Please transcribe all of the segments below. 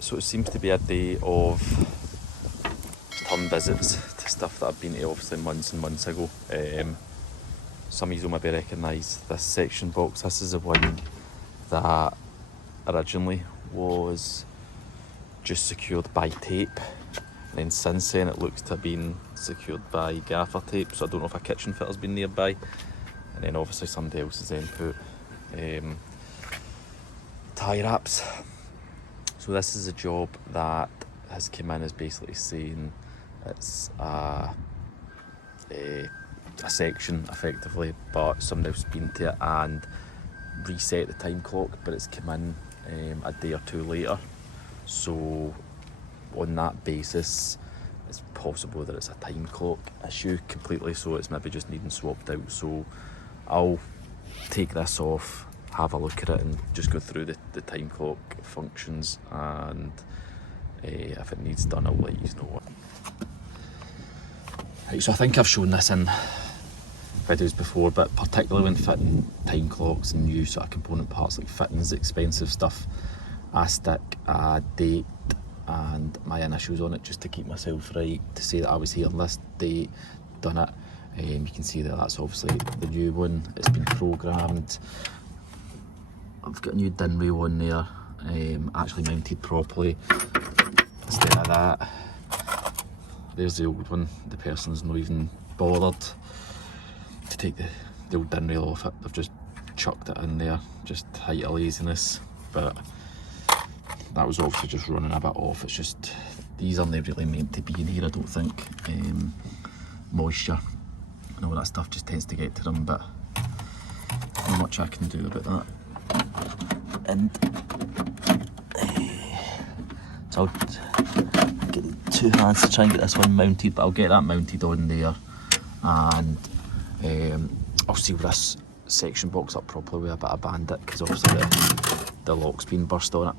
So it seems to be a day of return visits to stuff that I've been to obviously months and months ago. Some of you will maybe recognise this section box. This is the one that originally was just secured by tape, and then since then it looks to have been secured by gaffer tape, so I don't know if a kitchen fitter's been nearby, and then obviously somebody else has then put tie wraps. So this is a job that has come in as basically saying it's a section effectively, but somebody else has been to it and reset the time clock, but it's come in a day or two later. So on that basis, it's possible that it's a time clock issue completely, so it's maybe just needing swapped out. So I'll take this off, have a look at it and just go through the time clock functions, and if it needs done I'll let you know. Right, so I think I've shown this in videos before, but particularly when fitting time clocks and new sort of component parts like fittings, expensive stuff, I stick a date and my initials on it just to keep myself right, to say that I was here on this date, done it. You can see that that's obviously the new one, it's been programmed. I've got a new DIN rail on there, actually mounted properly instead of that. There's the old one, the person's not even bothered to take the old DIN rail off it, they've just chucked it in there, just height of laziness. But that was obviously just running a bit off. It's just, these aren't really meant to be in here, I don't think. Moisture and all that stuff just tends to get to them, but not much I can do about that. And so I'll get 2 hands to try and get this one mounted, but I'll get that mounted on there, and I'll seal this section box up properly with a bit of bandit, because obviously the lock's been burst on it.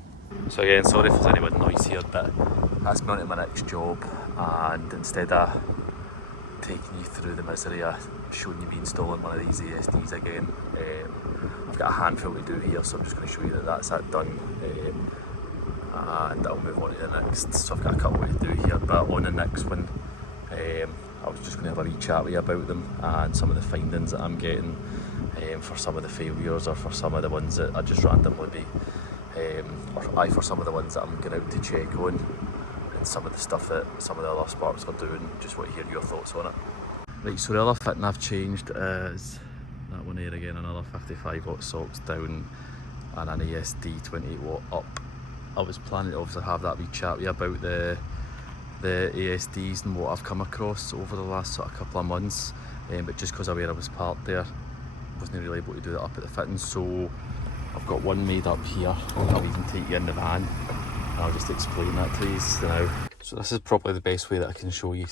So again, sorry if there's any wind noise here, but that's me on to my next job, and instead of taking you through the misery of showing you me installing one of these ASDs again, I've got a handful to do here, so I'm just going to show you that that's that done, and I'll move on to the next. So I've got a couple to do here, but on the next one I was just going to have a wee chat with you about them and some of the findings that I'm getting for some of the failures, or for some of the ones that I just randomly be for some of the ones that I'm going out to check on, and some of the stuff that some of the other sparks are doing. Just want to hear your thoughts on it. Right, so the other fitting I've changed is that one here again, another 55 watt socks down and an ASD 28 watt up. I was planning to obviously have that wee chat with you about the ASDs and what I've come across over the last sort of couple of months, but just because of where I was parked there, wasn't really able to do that up at the fitting. So I've got one made up here, I'll even take you in the van and I'll just explain that to you now. So this is probably the best way that I can show you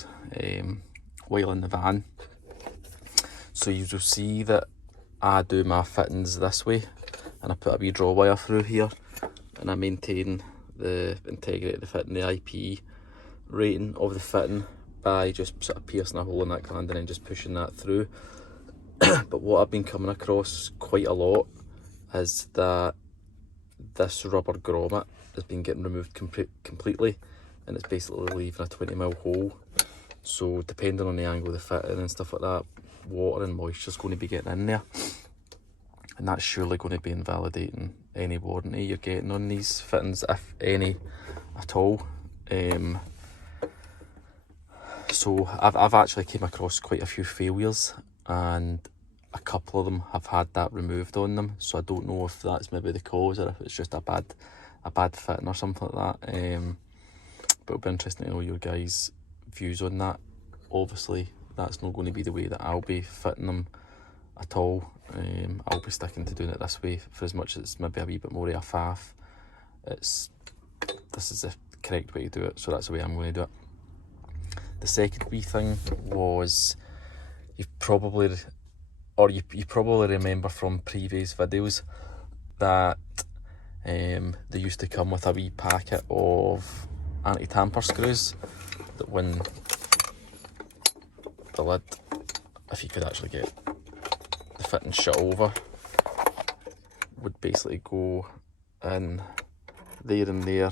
while in the van. So you will see that I do my fittings this way, and I put a wee draw wire through here, and I maintain the integrity of the fitting, the IP rating of the fitting, by just sort of piercing a hole in that gland and then just pushing that through. But what I've been coming across quite a lot is that this rubber grommet has been getting removed completely, and it's basically leaving a 20mm hole. So depending on the angle of the fitting and stuff like that, water and moisture is going to be getting in there, and that's surely going to be invalidating any warranty you're getting on these fittings, if any at all. So I've actually came across quite a few failures, and a couple of them have had that removed on them. So I don't know if that's maybe the cause, or if it's just a bad fitting or something like that. But it'll be interesting to know your guys' views on that. Obviously that's not going to be the way that I'll be fitting them at all. I'll be sticking to doing it this way, for as much as it's maybe a wee bit more of a faff. This is the correct way to do it, so that's the way I'm going to do it. The second wee thing was, you probably remember from previous videos that they used to come with a wee packet of anti-tamper screws that, when the lid, if you could actually get the fitting shut over, would basically go in there and there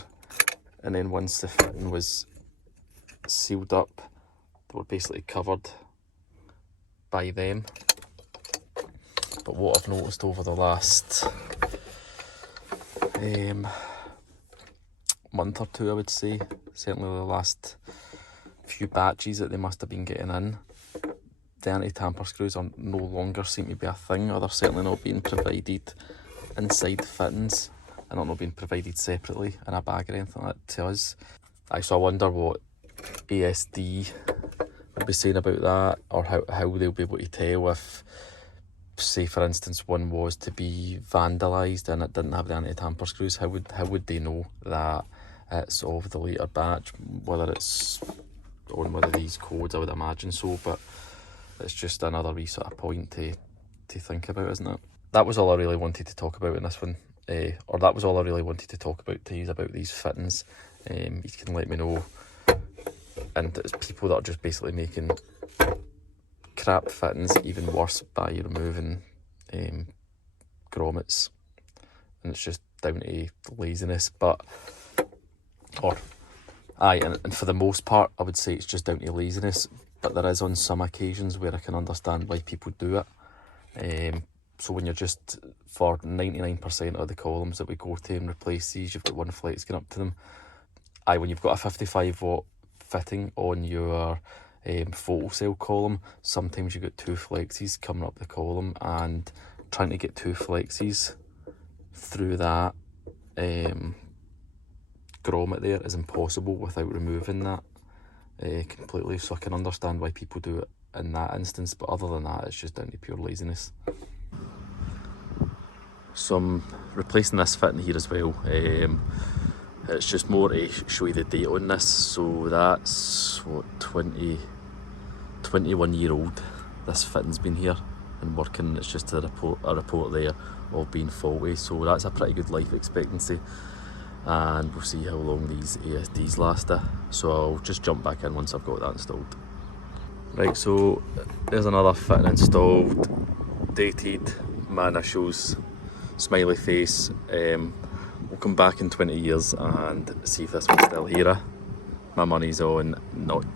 and then once the fitting was sealed up, they were basically covered by them. But what I've noticed over the last month or two, I would say, certainly the last few batches that they must have been getting in, the anti-tamper screws are no longer seem to be a thing, or they're certainly not being provided inside fittings, and not being provided separately in a bag or anything like that to us. So I wonder what ASD would be saying about that, or how they'll be able to tell if, say for instance, one was to be vandalised and it didn't have the anti-tamper screws. How would they know that it's of the later batch, whether it's on one of these codes? I would imagine so, but it's just another wee sort of point to think about, isn't it? That was all I really wanted to talk about in this one, or that was all I really wanted to talk about to you about these fittings. You can let me know, and it's people that are just basically making crap fittings even worse by removing grommets, and it's just down to laziness. And for the most part I would say it's just down to laziness, but there is on some occasions where I can understand why people do it. So when you're just, for 99% of the columns that we go to and replace these, you've got one flex going up to them. When you've got a 55 watt fitting on your photo cell column, sometimes you get two flexes coming up the column, and trying to get two flexes through that grommet there is impossible without removing that completely. So I can understand why people do it in that instance, but other than that, it's just down to pure laziness. So I'm replacing this fitting here as well. It's just more to show you the date on this. So that's what, 21 year old this fitting's been here and working. It's just a report there of being faulty, so that's a pretty good life expectancy, and we'll see how long these ASDs last. So I'll just jump back in once I've got that installed. Right, so there's another fitting installed, dated, my initials, smiley face. We'll come back in 20 years and see if this one's still here. My money's on not.